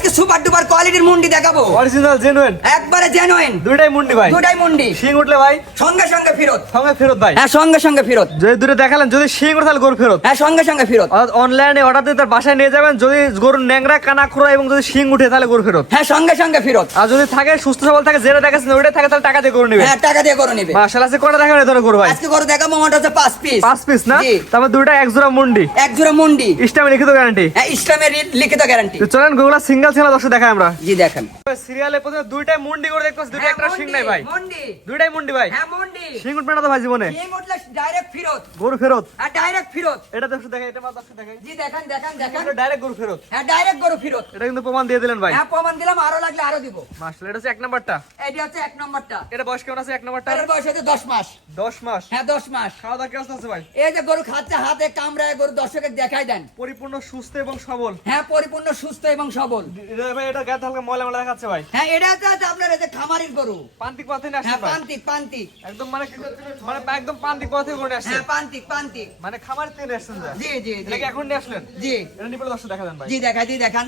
আজকে super duper কোয়ালিটির মুন্ডি দেখাবো। অরিজিনাল জেনুইন একবারে জেনুইন দুইটাই মুন্ডি ভাই। দুটাই মুন্ডি। শিং উঠলে ভাই? সঙ্গে সঙ্গে ফেরত। সঙ্গে ফেরত ভাই। হ্যাঁ সঙ্গে সঙ্গে ফেরত। যদি দূরে দেখালেন যদি শিং উঠে তাহলে গরু ফেরত। হ্যাঁ সঙ্গে সঙ্গে ফেরত। অনলাইনে অর্ডার দিয়ে তার বাসায় নিয়ে যাবেন যদি গরুর ন্যাংরা কানা খোরা এবং যদি শিং উঠে তাহলে গরু ফেরত। হ্যাঁ সঙ্গে সঙ্গে ফেরত। আর যদি থাকে সুস্থ সবল থাকে যেটা দেখাচ্ছেন ওইটা থাকে তাহলে টাকা দিয়ে গরু নেবে হ্যাঁ টাকা দিয়ে করে নেবে। মাশাআল্লাহ আছে কটা দেখাবেন ধরনের গরু ভাই? আজকে গরু দেখাবো মোট হচ্ছে পাঁচ পিস পাঁচ পিস না। তারপর দুইটা এক জোড়া মুন্ডি। এক জোড়া মুন্ডি। ইস্টামে লিখিত গ্যারান্টি হ্যাঁ ইসলামের লিখিত গ্যারান্টি চলেন গরুগুলা সিঙ্গেল সিঙ্গেল দর্শক দেখাই আমরা। জি দেখেন। সিরিয়ালে প্রথমে দুইটাই মুন্ডি করে দেখতে দুইটা একটা শিং নাই ভাই। মুন্ডি। দুইটাই মুন্ডি ভাই। হ্যাঁ মুন্ডি। শিং উঠবে না তো ভাই জীবনে। এই উঠলে ডাইরেক্ট ফেরত। গরু ফেরত। হ্যাঁ ডাইরেক্ট ফেরত। এটা দর্শক দেখাই এটা মাত্র দর্শক দেখাই। জি দেখেন দেখেন দেখেন। ডাইরেক্ট গরু ফেরত। হ্যাঁ ডাইরেক্ট গরু ফেরত। এটা কিন্তু প্রমাণ দিয়ে দিলেন ভাই। হ্যাঁ প্রমাণ দিলাম আরও লাগলে আরও দিব। মাশাআল্লাহ এটা হচ্ছে এক নাম্বারটা। এইটা হচ্ছে এক নম্বরটা। এটা বয়স কেমন আছে এক নাম্বারটা? এর বয়স হচ্ছে দশ মাস। দশ মাস? হ্যাঁ দশ মাস। খাওয়া দাওয়া কেমন আছে ভাই? এই যে গরু খাচ্ছে হাতে কামড়ায় গরু দর্শকের দেখাই দেন। পরিপূর্ণ সুস্থ এবং সবল। হ্যাঁ পরিপূর্ণ সুস্থ এবং সবল। এটা ভাই এটা গায়ে হালকা ময়লা ময়লা দেখাচ্ছে ভাই। হ্যাঁ এটা হচ্ছে আপনার এই যে খামারির গরু। পান্তিক পথে হ্যাঁ পান্তিক পান্তিক। একদম মানে মানে একদম পান্তিক পথে করে নিয়ে হ্যাঁ পান্তিক পান্তিক। মানে খামার থেকে আসছেন জি জি জি। এখন নিয়ে আসলেন? জি। এটা নিপলে দর্শক দেখা দেন ভাই। জি দেখা জি দেখান।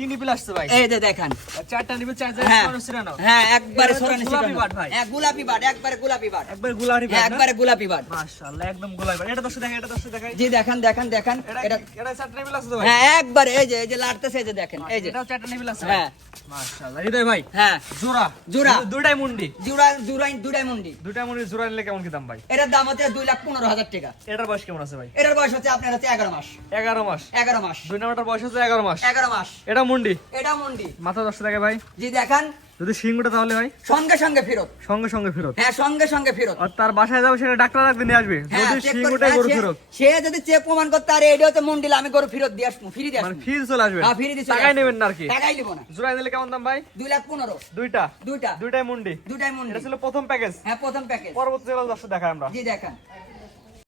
কি নিপিল আসছে ভাই। এই যে দেখান। চারটা নিপিল চার হ্যাঁ। জায়গায় সিরানো হ্যাঁ একবারে এটা গোলাপি বাট ভাই। হ্যাঁ গোলাপি বাট একবারে গোলাপি বাট। একবার গুলারি হ্যাঁ একবারে গোলাপি বাট। মাশাআল্লাহ একদম গোলাপি বাট। এটা দর্শক দেখাই এটা দর্শক দেখাই। জি দেখান দেখান দেখান। এটা এটা চারটা নিপিল আছে ভাই? হ্যাঁ একবারে এই যে এই যে লাড়তেছে এই যে দেখেন এই যে। এটাও চারটা নিপিল আছে হ্যাঁ। মাশাআল্লাহ হৃদয় ভাই হ্যাঁ। জোড়া। জোড়া। দু- মুন্ডি। জুড়া দুটাই মুন্ডি। দুইটা মুন্ডি জোড়া নিলে কেমন কি দাম ভাই? এটার দাম হচ্ছে দুই লাখ পনেরো হাজার টাকা। এটার বয়স কেমন আছে ভাই? এটার বয়স হচ্ছে আপনার হচ্ছে এগারো মাস। এগারো মাস। এগারো মাস। দুই নাম্বারটার বয়স হচ্ছে এগারো মাস। এগারো মাস। এটা মুন্ডি? এটা মুন্ডি। মাথা দশটা দেখে ভাই। জি দেখান। যদি উঠে তাহলে ভাই? সঙ্গে সঙ্গে ফেরত। সঙ্গে সঙ্গে ফেরত। হ্যাঁ সঙ্গে সঙ্গে ফেরত। আর তার বাসায় যাবে সেটা ডাক্তার রাখতে নিয়ে আসবে। হ্যাঁ, যদি হ্যাঁ, গরু সে- ফেরত। সে যদি চেক প্রমাণ করতে আরে এটা হচ্ছে মুন্ডিলা আমি গরু ফেরত দিয়ে আসব ফিরে দিয়ে মানে আসব। ফিজ চলে আসবে। হ্যাঁ ফিরে দিয়ে টাকাই নেবেন না আর কি। টাকাই নিবো না। জোড়াই দিলে কেমন দাম ভাই? দুই লাখ পনেরো। দুইটা? দুইটা। দুইটাই মুন্ডি। দুইটাই মুন্ডি। এটা ছিল প্রথম প্যাকেজ। হ্যাঁ প্রথম প্যাকেজ। পরবর্তী দর্শক দেখাই আমরা। জি দেখান।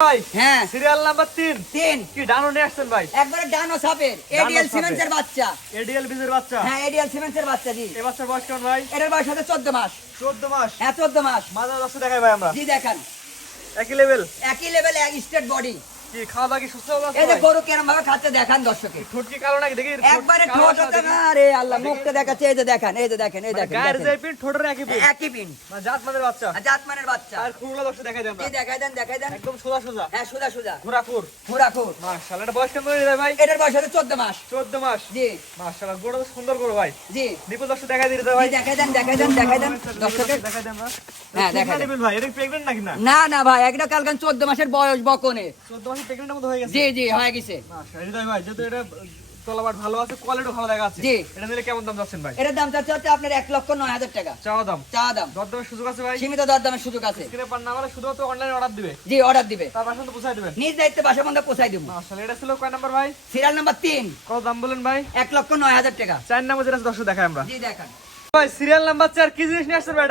ভাই? হ্যাঁ। সিরিয়াল নাম্বার তিন। তিন। কি ডানো নিয়ে আসছেন ভাই? একবারে ডানো সাপের। এডিএল সাপের। সিমেন্সের বাচ্চা। এডিএল বীজের বাচ্চা? হ্যাঁ এডিএল সিমেন্সের বাচ্চা জি। এ বাচ্চার বয়স কেমন ভাই? এটার বয়স হচ্ছে চোদ্দ মাস। চোদ্দ মাস? হ্যাঁ চোদ্দ মাস। মাঝে দর্শক দেখাই ভাই আমরা। জি দেখান। একই লেভেল একই লেভেল এক স্টেট বডি কি খাওয়া দাওয়া কি সুস্থ আছে এই যে গরু কেরম ভাবে খাচ্ছে দেখান দর্শকে। ঠোঁট কি কালো নাকি? দেখি একবারে ঠোঁট হচ্ছে না রে আল্লাহ মুখটা দেখাচ্ছে এই যে দেখেন এই যে দেখেন এই মানে দেখেন গায়ের যে পিন ঠোঁটের একই পিন। একই পিন। মানে জাত মানের বাচ্চা। আর জাতমানের বাচ্চা। আর খুরগুলো দর্শক দেখাই দেন জি দেখাই দেন দেখাই দেন। একদম সোজা সোজা। হ্যাঁ সুদা সুদা ঘোরা খুর মাশাআল্লাহ এটা বয়স কেমন রে ভাই? এটার বয়স হচ্ছে চোদ্দ মাস। 14 মাস। জি। মাশাআল্লাহ গোড়া সুন্দর করে ভাই। জি। নিপল দর্শক দেখাই দিতে ভাই। দেখাই দেন দেখাই দেন দেখাই দেন। দর্শকের দেখাই দেন হ্যাঁ, দেখাই দেন। ভাই? এটা প্রেগন্যান্ট নাকি না? না না ভাই একটা কালকান চোদ্দ মাসের বয়স বকনে। 14 প্রেগন্যান্টের মতো হয়ে গেছে। জি জি হয়ে গেছে। মাশাআল্লাহ হৃদয় ভাই যেহেতু এটা তলাবাট ভালো আছে কোয়ালিটি ভালো দেখা আছে জি। এটা নিলে কেমন দাম যাচ্ছেন ভাই? এটার দাম চাচ্ছে হচ্ছে আপনার এক লক্ষ নয় হাজার টাকা। চাওয়া দাম? চা দাম। দরদামের সুযোগ আছে ভাই? সীমিত দরদামের সুযোগ আছে। স্ক্রিনে পান না হলে শুধুমাত্র অনলাইনে অর্ডার দিবে। জি অর্ডার দিবে। তার পাশে পৌঁছায় দিবেন। নিজ দায়িত্বে বাসা বন্ধ পোষাই দিব। মাশাআল্লাহ এটা ছিল কয় নাম্বার ভাই? সিরিয়াল নাম্বার তিন। কত দাম বলেন ভাই? এক লক্ষ নয় হাজার টাকা। চার নাম্বার যেটা দর্শক দেখাই আমরা। জি দেখান। ভাই সিরিয়াল নাম্বার চার কি জিনিস নিয়ে আসছেন ভাই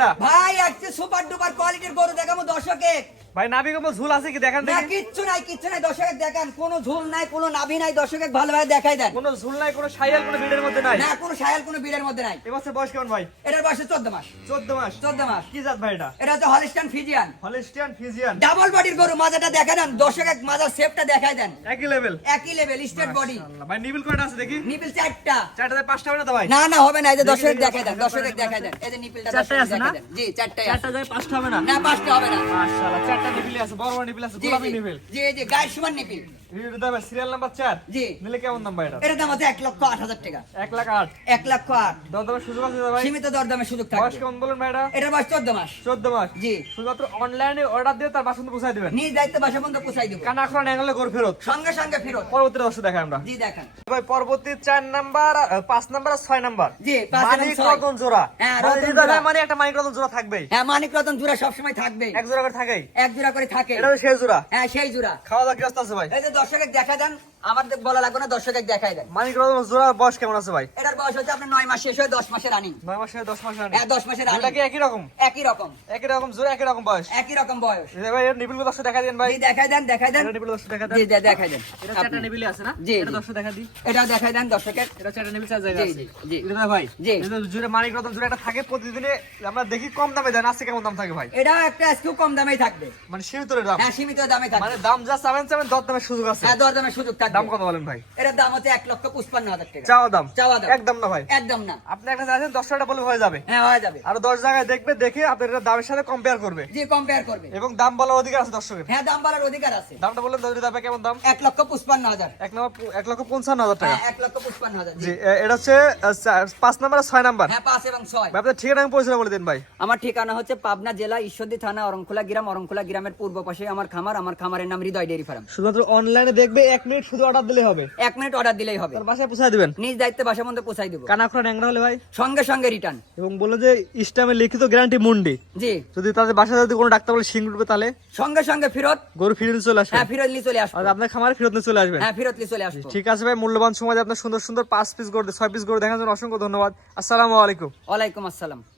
সুপার ডুপার কোয়ালিটির গরু দেখাবো দর্শকে ভাই নাবি কম্বল ঝুল আছে কি? দেখান না দেখি। কিচ্ছু নাই কিচ্ছু নাই দর্শকে দেখান। কোনো ঝুল নাই কোনো নাভি নাই দর্শকে ভালোভাবে দেখাই দেন। কোনো ঝুল নাই কোনো সাইয়াল কোনো বিডের মধ্যে নাই? না কোনো সায়াল কোনো বিড়ের মধ্যে নাই। এবছর বয়স কেমন ভাই? এটার বয়স চোদ্দ মাস। 14 মাস? চোদ্দ মাস। কি জাত ভাই এটা? এটা হচ্ছে Holstein Friesian Holstein Friesian double বডির গরু মাজাটা দেখা দেন দর্শকে মাজার শেপটা দেখাই দেন। একই লেভেল একই লেভেল স্টেট বডি ভাই নিবিল কয়টা আছে দেখি। নিপিল চারটা। চারটাতে পাঁচটা হবে না তো ভাই? না না হবে না এই যে দর্শক দেখাই দেন দর্শক দেখাই দেন। এই যে নিপিলটা চারটায় দর্শক আছে না? জি চারটায় আছে। চারটা যায় পাঁচটা হবে না? না পাঁচটা হবে না। মাশাআল্লাহ চারটা নিপিল আছে বড় বড় নিপিল আছে গোলাপি নিপিল। জি জি গায়ের সমান নিপিল। সিরিয়াল নাম্বার 4 জি। নিলে কেমন দাম ভাই এটা? দাম হচ্ছে এক লক্ষ আট হাজার টাকা। 1 লাখ 8 এক লক্ষ আট। দরদামের সুযোগ আছে ভাই? সীমিত দরদামের সুযোগ বয়স থাকবে কেমন বলেন ভাই এটা এটার বয়স চোদ্দ মাস। 14 মাস? জি। শুধুমাত্র অনলাইনে অর্ডার দিয়ে তার বাসন পৌঁছায় দিবেন? নিজ দায়িত্ব বাসা বন্ধ পোষাই দেবো। কানা আখড়া নেগলে গরু ফেরত। সঙ্গে সঙ্গে ফেরত। পরবর্তী দর্শক দেখাই আমরা। জি দেখেন। ভাই পরবর্তী চার নাম্বার আহ, পাঁচ নাম্বার আর ছয় নাম্বার। জি, রতন জোড়া। হ্যাঁ, মানে রতন জোড়া। মানে একটা মানিক রতন জোড়া থাকবেই। হ্যাঁ মানিক রতন জোড়া সবসময় থাকবে এক জোড়া করে থাকেই? এক জোড়া করে থাকে। এটা শেষ জোড়া। হ্যাঁ সেই জোড়া। খাওয়া দাওয়া কি আছে ভাই? এই যে দর্শকে দেখা দেন। আমার বলা লাগবে না দর্শকে দেখাই দেন মানিক রতন জোড়া বয়স কেমন আছে ভাই? এটার বয়স হচ্ছে আপনার নয় মাস শেষ হয়ে দশ মাসের রানিং নয় মাসে দশ মাস রানি হ্যাঁ দশ মাসের এটা কি একই রকম? একই রকম। একই রকম জোড়া একই রকম বয়স? একই রকম বয়স। ভাই এর নিবিল দর্শক দেখা দেন ভাই। দেখাই দেন দেখাই দেন। নিবিল দর্শক দেখা দেন। জি দেখাই দেন। এটা। আছে না? জি, এটা দর্শক দেখা এটাও দেখাই দেন দর্শকের। এটা নিবিল চার জায়গা আছে। জি, জি। এটা ভাই জি। এটা জোড়া মানিক রতন জোড়া একটা থাকে প্রতিদিনে। আমরা দেখি কম দামে দেন আজকে কেমন দাম থাকে ভাই? এটা একটা আজকেও কম দামেই থাকবে। মানে সীমিত দাম। হ্যাঁ সীমিত দামে থাকবে মানে দাম যা চাবেন চাবেন দর দামের সুযোগ আছে। হ্যাঁ দর দামের সুযোগ থাকবে দাম কত বলেন ভাই? এটার দাম হচ্ছে এক লক্ষ পঁচপান্ন হাজার টাকা। চাওয়া দাম? চাওয়া দাম। একদম না ভাই? একদম না। আপনি একটা চাইছেন দশ টাকা বলে হয়ে যাবে। হ্যাঁ হয়ে যাবে। আরও দশ জায়গায় দেখবে দেখে আপনার এটা দামের সাথে কম্পেয়ার করবে। যে কম্পেয়ার করবে। এবং দাম বলার অধিকার আছে দর্শকের। হ্যাঁ দাম বাড়ার অধিকার আছে। দামটা বললেন দশ দামে কেমন দাম? এক লক্ষ পঁচপান্ন হাজার। এক নম্বর এক লক্ষ পঞ্চান্ন হাজার টাকা। হ্যাঁ এক লক্ষ পঁচপান্ন হাজার জি। এটা হচ্ছে পাঁচ নাম্বার আর ছয় নাম্বার। হ্যাঁ পাঁচ এবং ছয়। ভাই আপনার ঠিকানা আমি পরিচয় বলে দিন ভাই। আমার ঠিকানা হচ্ছে পাবনা জেলা ঈশ্বরদী থানা অরংখোলা গ্রাম। অরংখোলা গ্রামের পূর্ব পাশে আমার খামার। আমার খামারের নাম হৃদয় ডেয়ারি ফার্ম। শুধুমাত্র অনলাইনে দেখবে এক মিনিট শুধু অর্ডার দিলে হবে। এক মিনিট অর্ডার দিলেই হবে। তার বাসায় পৌঁছায় দিবেন? নিজ দায়িত্বে বাসার মধ্যে পৌঁছাই দেবো। কানাখড়া ন্যাংরা হলে ভাই। সঙ্গে সঙ্গে রিটার্ন এবং বলল যে ইস্টামে লিখিত গ্যারান্টি মুন্ডি। জি। যদি তাদের বাসায় যদি কোনো ডাক্তার বলে শিং উঠবে তাহলে? সঙ্গে সঙ্গে ফেরত। গরু ফিরে চলে আসবে। হ্যাঁ ফেরত নিয়ে চলে আসব। আর আপনার খামারে ফেরত নিয়ে চলে আসবেন। হ্যাঁ ফেরত নিয়ে চলে আসব। ঠিক আছে ভাই মূল্যবান সময় আপনার সুন্দর সুন্দর পাঁচ পিস গরু ছয় পিস গরু দেখার জন্য অসংখ্য ধন্যবাদ। আসসালামু আলাইকুম। ওয়ালাইকুম আসসালাম।